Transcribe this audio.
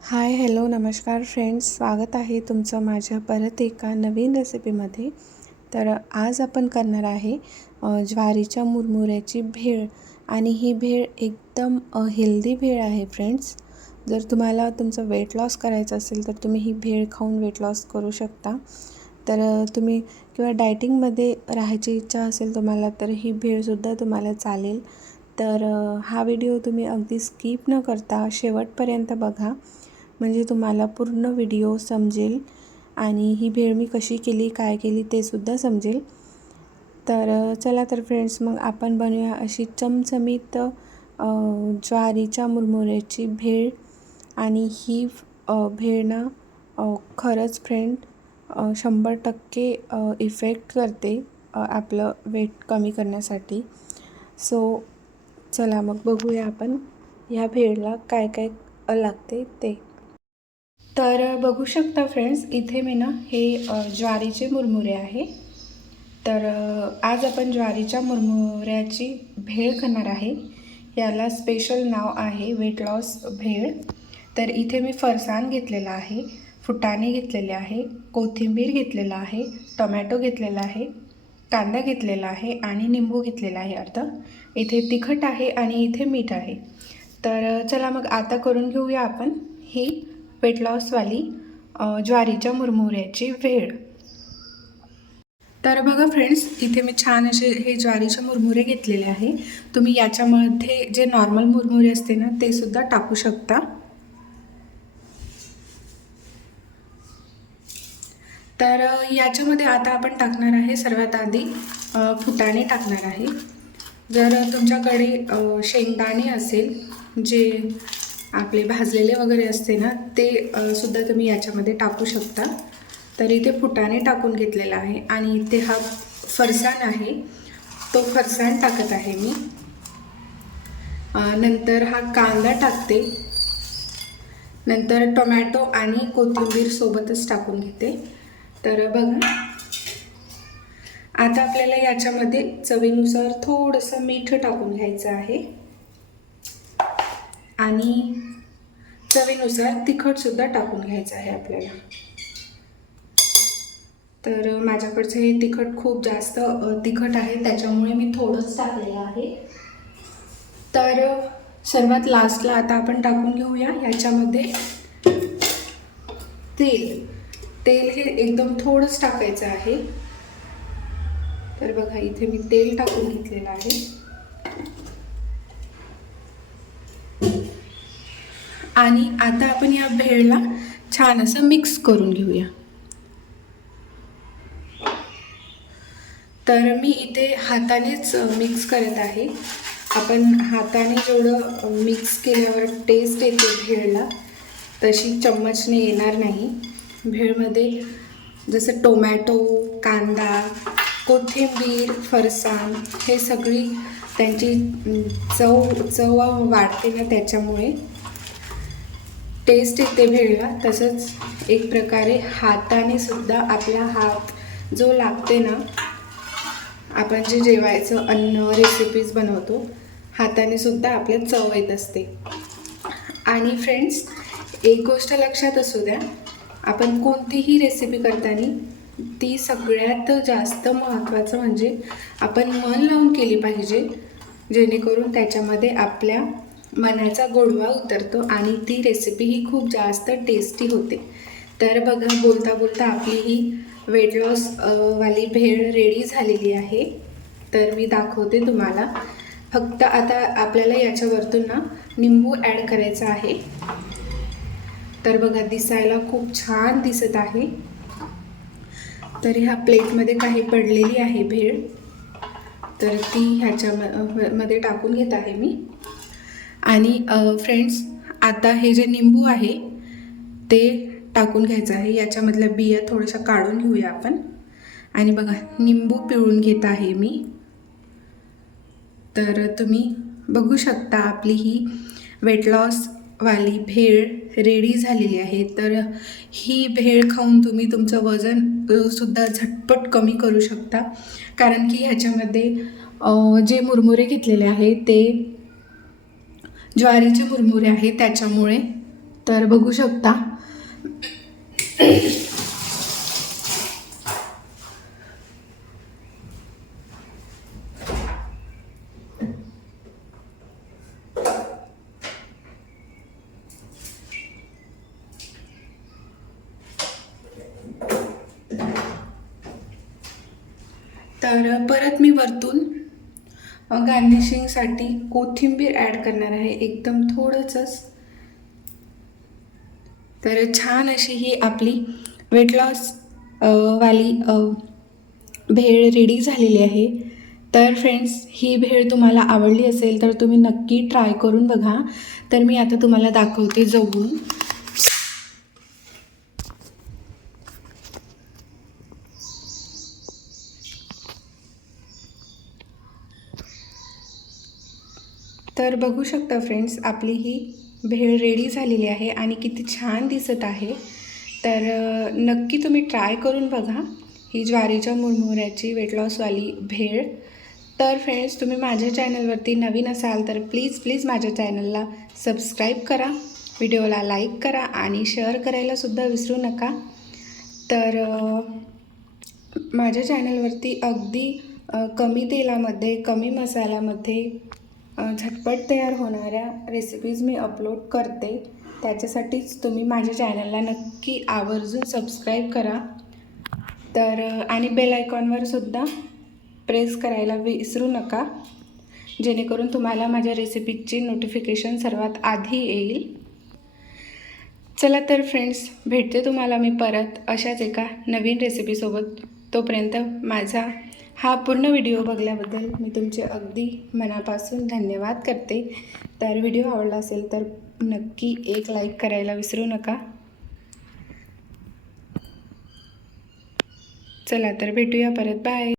Hi hello नमस्कार friends. स्वागत आहे तुमचं माझ्या परत एका नवीन रेसिपीमध्ये. तर आज आपण करणार आहे ज्वारीच्या मुरमुऱ्याची भेळ. आणि ही भेळ एकदम हेल्दी भेळ आहे फ्रेंड्स. जर तुम्हाला तुमचं वेट लॉस करायचं असेल तर तुम्ही ही भेळ खाऊन वेट लॉस करू शकता. तर तुम्ही किंवा डायटिंगमध्ये राहायची इच्छा असेल तुम्हाला तर ही भेळसुद्धा तुम्हाला चालेल. तर हा व्हिडिओ तुम्ही अगदी स्किप न करता शेवटपर्यंत बघा. म्हणजे तुम्हाला पूर्ण व्हिडिओ समजेल आणि ही भेळ मी कशी केली काय केली ते सुद्धा समजेल. तर चला तर फ्रेंड्स मग आपण बनवूया अशी चमचमीत ज्वारीच्या मुरमुऱ्याची भेळ. आणि ही अ, भेळ ना खरंच फ्रेंड शंभर टक्के इफेक्ट करते आपलं वेट कमी करण्यासाठी. सो चला मग बघूया आपण ह्या भेळला काय काय लागते ते. तर बघू शकता फ्रेंड्स इथे मी ना हे ज्वारीचे मुरमुरे आहे. तर आज आपण ज्वारीच्या मुरमुऱ्याची भेळ करणार आहे. याला स्पेशल नाव आहे वेट लॉस भेळ. तर इथे मी फरसाण घेतलेला आहे फुटाणे घेतलेले आहे कोथिंबीर घेतलेला आहे टोमॅटो घेतलेला आहे कांदा घेतलेला आहे आणि निंबू घेतलेला आहे अर्ध इथे तिखट आहे आणि इथे मीठ आहे. तर चला मग आता करून घेऊया आपण ही वेट लॉसवाली ज्वारीच्या मुरमुऱ्याची भेळ तर बघा फ्रेंड्स इथे मी छान असे हे ज्वारीचे मुरमुरे घेतलेले आहे. तुम्ही याच्यामध्ये जे नॉर्मल मुरमुरे असते ना ते सुद्धा टाकू शकता. तर याच्यामध्ये आता आपण टाकणार आहे सर्वात आधी फुटाणे टाकणार आहे. जर तुमच्याकडे शेंगदाणे असेल जे आपले भाजलेले वगैरे असते ना ते सुद्धा तुम्ही याच्यामध्ये टाकू शकता. तर इथे फुटाने टाकून घेतलेला आहे आणि इथे हा फरसाण आहे. तो फरसाण टाकत आहे मी. नंतर हा कांदा टाकते. नंतर टोमॅटो आणि कोथिंबीर सोबतच टाकून घेते. तर बघा. आता आपल्याला याच्यामध्ये चवीनुसार थोडंसं मीठ टाकून घ्यायचं आहे. आणि चवीनुसार तिखटसुद्धा टाकून घ्यायचं आहे आपल्याला. तर माझ्याकडचं हे तिखट खूप जास्त तिखट आहे त्याच्यामुळे मी थोडंच टाकलेलं आहे. तर सर्वात लास्टला आता आपण टाकून घेऊया. याच्यामध्ये तेल. तेल हे एकदम थोडंच टाकायचं आहे. तर बघा इथे मी तेल टाकून घेतलेलं आहे. आणि आता आपण या भेळला छान असं मिक्स करून घेऊया. तर मी इथे हातानेच मिक्स करत आहे. आपण हाताने जेवढं मिक्स केल्यावर टेस्ट येते भेळला तशी चम्मचने येणार नाही. भेळमध्ये जसं टोमॅटो कांदा कोथिंबीर फरसाण हे सगळी त्यांची चव चव वाढते ना त्याच्यामुळे. टेस्ट येते भेळीला तसंच एक प्रकारे हाताने सुद्धा आपला हात जो लागते ना आपण जे जेवायचं अन्न रेसिपीज बनवतो हाताने सुद्धा आपल्या चव येत असते. आणि फ्रेंड्स एक गोष्ट लक्षात असू द्या आपण कोणतीही रेसिपी करताना ती सगळ्यात जास्त महत्त्वाचं म्हणजे आपण मन लावून केली पाहिजे जेणेकरून त्याच्यामध्ये आपल्या मनाचा गोडवा उतरतो आणि ती रेसिपी ही खूप जास्त टेस्टी होते. तर बघा बोलता बोलता आपली ही वेट लॉस वाली भेळ रेडी झालेली आहे. तर मी दाखवते तुम्हाला. फक्त आता आपल्याला याच्यावरतून ना निंबू ॲड करायचा आहे. तर बघा दिसायला खूप छान दिसत आहे. तर ह्या प्लेटमध्ये काही पडलेली आहे भेळ. तर ती ह्याच्या मध्ये टाकून घेत आहे मी. आणि फ्रेंड्स आता हे जे निंबू आहे ते टाकून घ्यायचं आहे. याच्यामधल्या बिया थोड्याशा काढून घेऊया आपण. आणि बघा निंबू पिळून घेत आहे मी. तर तुम्ही बघू शकता आपली ही वेट लॉसवाली भेळ रेडी झालेली आहे. तर ही भेळ खाऊन तुम्ही तुमचं वजन सुद्धा झटपट कमी करू शकता. कारण की ह्याच्यामध्ये जे मुरमुरे घेतलेले आहे ते ज्वारीचे मुरमुरे आहे त्याच्यामुळे. तर बघू शकता. तर परत मी वरतून गार्निशिंगसाठी कोथिंबीर ॲड करणार आहे. एकदम थोडंसंच. तर छान अशी ही आपली वेट लॉस वाली भेळ रेडी झालेली आहे. तर फ्रेंड्स ही भेळ तुम्हाला आवडली असेल तर तुम्ही नक्की ट्राय करून बघा. तर मी आता तुम्हाला दाखवते जवळून. तर बघू शकता फ्रेंड्स आपली ही भेळ रेडी झालेली आहे आणि किती छान दिसत आहे. तर नक्की तुम्ही ट्राय करून बघा ही ज्वारीच्या मुरमुऱ्याची वेट लॉसवाली भेळ. तर फ्रेंड्स तुम्ही माझ्या चॅनलवरती नवीन असाल तर प्लीज प्लीज माझ्या चॅनलला सबस्क्राईब करा. व्हिडिओला लाईक करा आणि शेअर करायलासुद्धा विसरू नका. तर माझ्या चॅनलवरती अगदी कमी तेलामध्ये कमी मसाल्यामध्ये झटपट तयार होणाऱ्या रेसिपीज मी अपलोड करते. त्याच्यासाठीच तुम्ही माझ्या चॅनलला नक्की आवर्जून सबस्क्राईब करा. तर आणि बेल आयकॉनवर सुद्धा प्रेस करायला विसरू नका. जेणेकरून तुम्हाला माझ्या रेसिपीची नोटिफिकेशन सर्वात आधी येईल. चला तर फ्रेंड्स भेटते तुम्हाला मी परत अशाच एका नवीन रेसिपीसोबत तोपर्यंत माझा हा पूर्ण व्हिडिओ बघल्याबद्दल मी तुमचे अगदी मनापासून धन्यवाद करते. तर व्हिडिओ आवडला असेल तर नक्की एक लाईक करायला विसरू नका. चला तर भेटूया परत. बाय